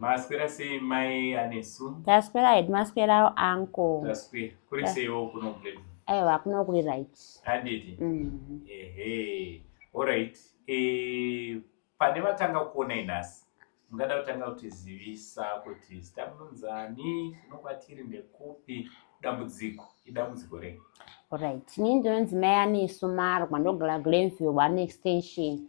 Maswera sei mai anesu? Taswera head maswera uncle. Taswera. Kuri seiwo kunobve. Aiwa kuno kuri right. Handiti. Ehe. Alright. Pane vatanga kuonai nhasi. Mungada kutanga kutizivisa kuti zita munonzani, kunokwatiri ndekupi, idambudziko rei? Alright. Inini ndinonzi mai Anesu Marwa ndogara Glenville 1 extension.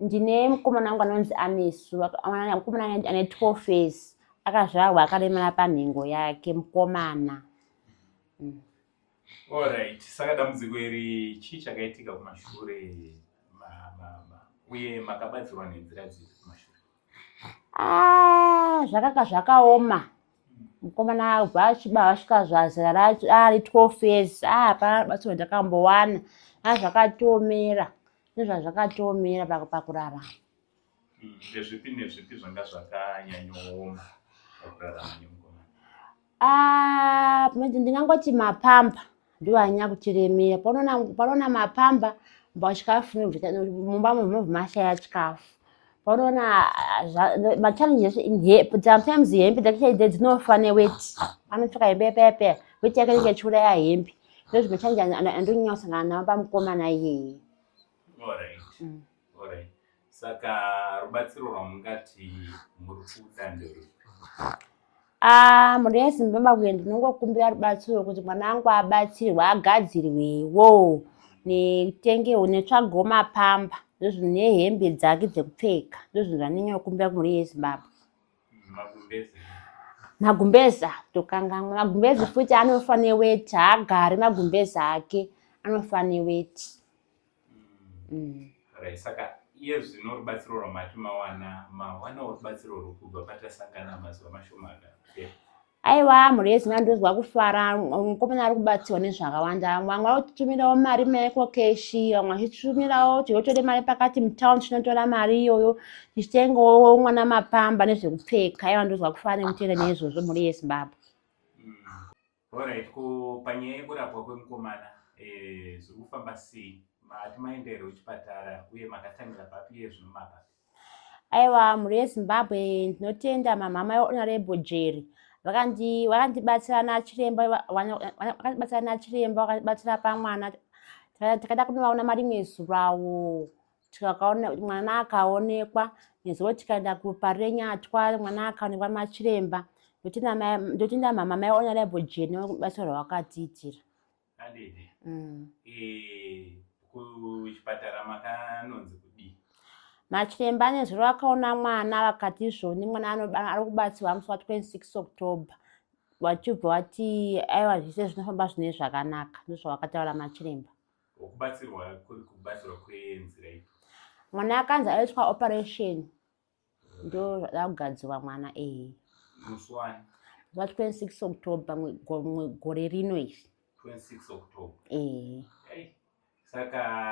Ndine mukomana wangu anonzi Anesu, mukomana ane 12 years. Akazvarwa akaremara panhengo yake mukomana. Alright. Saka dambudziko iri chii chakaitika kumashure uye makabatsirwa nenzira dzipi kumashure? Zvakanga zvakaoma. Mukomana abva asvika zera racho ari 12 years. Hapana rubatsiro rwandakambowana. Zvakatoomera. Zvakatoomera pakurarama. Ndezvipi nezvipi zvanga zvakanyanyooma pakurarama nemukomana? Ndingangoti mapamba ndiwo anyanya kutiremera. Panoona mapamba chikafu mumba munobva mashaya chikafu. Panoona machallenges sometimes hembe dzakachai dzinofa neweti. Anotsvaka hembe pepe weti yake inenge ichiuraya hembe. Ndizvo zvimachallenges andonyanya kusangana nawo pamukomana iyeye. Alright. Saka rubatsiro rwamungati muri kuda nderupi? Mhuri yeZimbabwe ndinongokumbira rubatsiro kuti mwana wangu abatsirwe agadzirwewo nekutengewo netsvagwewo mapamba nehembe dzake dzekupfeka. Ndizvo zvandinongokumbira kumhuri yeZimbabwe. Magumbeza tokanganwa. Magumbezi futi anofa neweti. Haagari magumbezi ake anofa neweti. Saka iye zvino rubatsiro rwamati mawana rubatsiro rwekubva patasangana mazuva mashomana. Aiwa mhuri yeZimbabwe ndozwa kufara. Mukomana ari kubatsirwa nezvakawanda. Vamwe vari kutitumirawo mari maiko keshi, vamwe vachitumirawo tichitore mari pakati mutaundi tinotora mari iyoyo tichitengawo mwana mapamba nezvekupfeka. Aiwa ndozwa kufara nekutenda neizvozvo mhuri yeZimbabwe. Alright. Panyaya yekurapwa kwemukomana zviri kufamba sei? Mati maendero kuchipatara uye makatangira papi iye zvino mapapi? Aiwa mhuri yeZimbabwe ndinotenda mamhama eHonorable Jerry. Vakandibatsira nachiremba, vakabatsira pamwana. Takaenda kunovaona marimwe zurawo. Tikaona mwana akaonekwa. Nezuva tikaenda kuparenyatwa mwana akaonekwa nachiremba. Ndotenda mamhama eHonorable Jerry nerubatsiro rwavakatiitira. Handiti. Kuchipatara makanonzi kudii? Machiremba nezuro vakaona mwana vakati izvoni mwana ari kubatsirwa musi wa26 October. Vachibva vati aiwa zvese zvinofamba zvine zvakanaka. Ndizvo vakataura machiremba. Kubatsirwa kuri kubatsirwa kwenzira ipi? Mwana akanzi aitwa operation. Ndo zvada kugadzirwa mwana Musi wani? Musi wa26 October gore rino iri. 26 October. Saka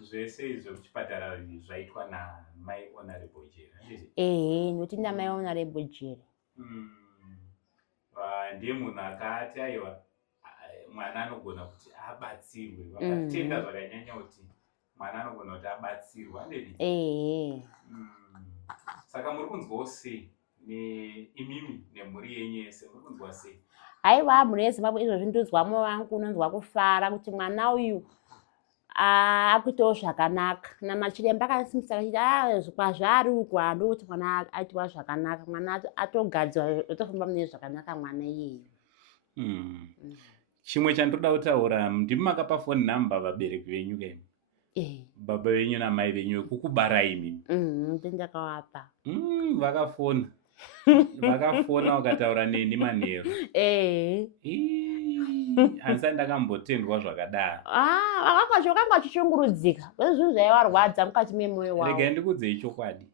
zvese izvo kuchipatara zvaitwa namai Honorable Jerry. Ndotenda mai Honorable Jerry. Ndiye munhu akati aiwa mwana anogona kuti abatsirwe. Vakatenda zvakanyanya kuti mwana anogona kuti abatsirwe. Handiti? Saka muri kunzwawo sei? Imimi nemhuri yenyu yese muri kunzwa sei? Aiwa mhuri yeZimbabwe izvozvi ndinonzwa mwoyo wangu unonzwa kufara kuti mwana uyu akuitawo zvakanaka. Namachiremba akasimbisa achiti kwazvaari uku hando kuti mwana aitwa zvakanaka. Mwana atogadzirwa atofamba mune zvakanaka mwana iyeyo. Chimwe chandoda kutaura, ndimi makapa phone number vabereki venyu kemi? Baba venyu namai venyu kukubara imi? Ndakavapa. Vakafona. Vakafona vakataura neni manheru. Hanisa ndakambotendwa zvakadaro. Vakanga vachishungurudzika. Zvinhu zvaivarwadza mukati memwoyo wavo. Regai ndikuudzei chokwadi.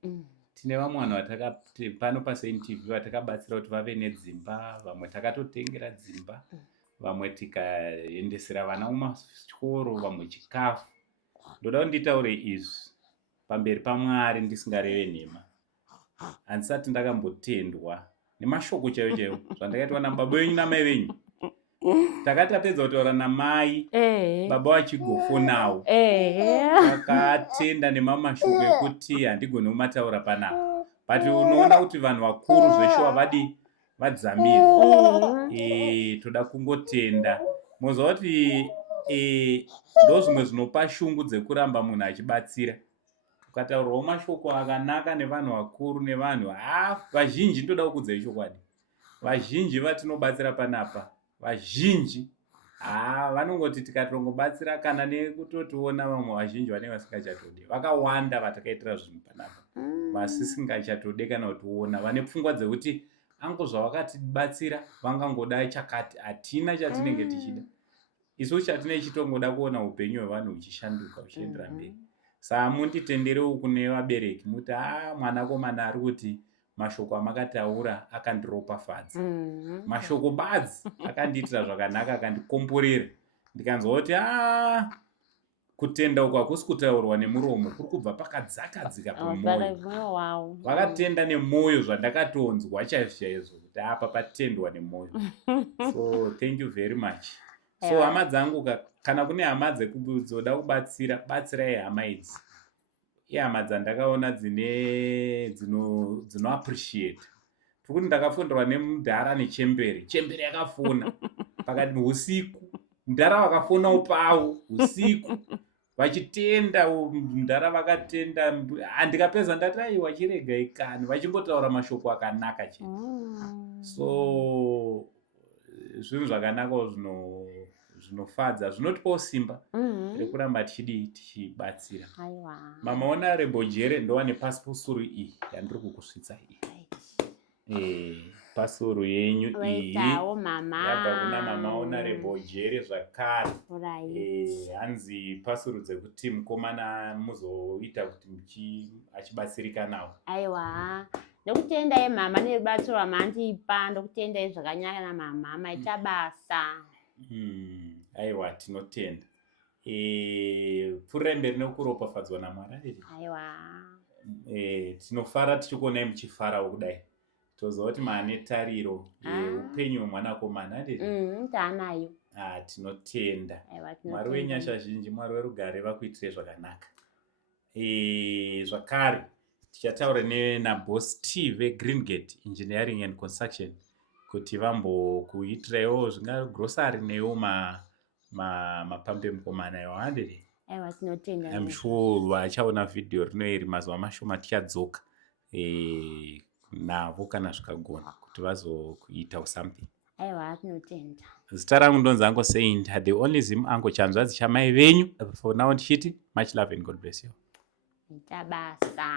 Tine vamwe vanhu vatakati pano paSaint vatakabatsira kuti vave nedzimba, vamwe takatotengera dzimba, vamwe tikaendesera vana kumasikoro, vamwe chikafu. Ndoda kuti nditaure izvi pamberi paMwari ndisingareve nhema. Handisati ndakambotendwa nemashoko chaiwo zvandakaitwa nababa venyu namai venyu. Takati tapedza kutaura namai, baba vachigofonawo. Vakatenda nemamashoko ekuti handigoni kumataura panapa. but unoona kuti vanhu vakuru zveshuwa vadi vadzamirwa. Toda kungotenda moziva kuti ndo zvimwe zvinopa shungu dzekuramba munhu achibatsira. Ukataurwawo mashoko akanaka nevanhu vakuru nevanhu vazhinji, ndoda kukudzai chokwadi, vazhinji vatinobatsira panapa, vazhinji vanongoti tikatongobatsira kana nekutotiona vamwe vazhinji vanenge vasingachatode, vakawanda vatakaitira zvinhu panapa vasisingachatode kana kutiona, vane pfungwa dzekuti ango zvavakatibatsira vangangoda chakati, hatina chatinenge tichida. Isu chatinenge chitongoda kuona upenyu hwevanhu huchishanduka huchiendera mberi. Saka munditenderewo kune vabereki muti mwanakomana ari kuti mashoko amakataura akandiropafadza, mashoko badzi akandiitira zvakanaka, akandikomborera, ndikanzwa kuti kutenda uku hakusi kutaurwa nemuromo, kuri kubva pakadzakadzika pemwoyo. Vakatenda nemwoyo, zvandakatonzwa chaizvo kuti apa patendwa nemwoyo. So thank you very much. So hama dzangu, kana kune hama dzoda kubatsira, batsirai hama idzi. Ihama dzandakaona dzino appreciate. Tukuti ndakafundirwa nemudhara nechembere, chembere yakafona pakati usiku, mudhara vakafona upawo usiku vachitenda, mudhara vakatenda. Ndikapedza ndati aiwa chiregai kani, vachimbotaura mashoko akanaka chete. So zvinhu zvakanaka zvinofadza, zvinotipawo simba rekuramba tichibatsira. Mama Honorable Jere, ndowane pasipusuru iyi yandiri kukusvitsa iyi. Pasuru yenyu iyi yabva kuna Mama Honorable Jere zvakare. Hanzi pasuru dzekuti mukomana muzoita kuti achibatsirika nawo. Aiwa, ndokutendai mama nerubatsiro rwamandipa, ndokutendai zvakanyanya mama, maita basa. Aiwa, tinotenda. Pfurai mberi nekuropafadzwa naMwari. Aiwa. Tinofara tichikuonai muchifarawo kudai. Toziva kuti maane tariro upenyu hwemwanakomana. Taanayo. Tinotenda. Mwari wenyasha zhinji, Mwari werugare vakuitire zvakanaka. Zvakare tichataura naBoss T veGreen Gate Engineering and Construction kuti vambokuitiraiwo zvinga grocery newo mapambe mukomana iwo handiri. Aiwa, tinotenda. I'm sure vachaona video rinoiri mazuva mashoma tichadzoka navo kana zvikagona kuti vazokuitawo something. Aiwa, tinotenda. Zita rangu ndonzi Uncle Saint, the only Zim Uncle chanzvadzi chamai venyu. For now ndichiti much love and God bless you. Maita basa.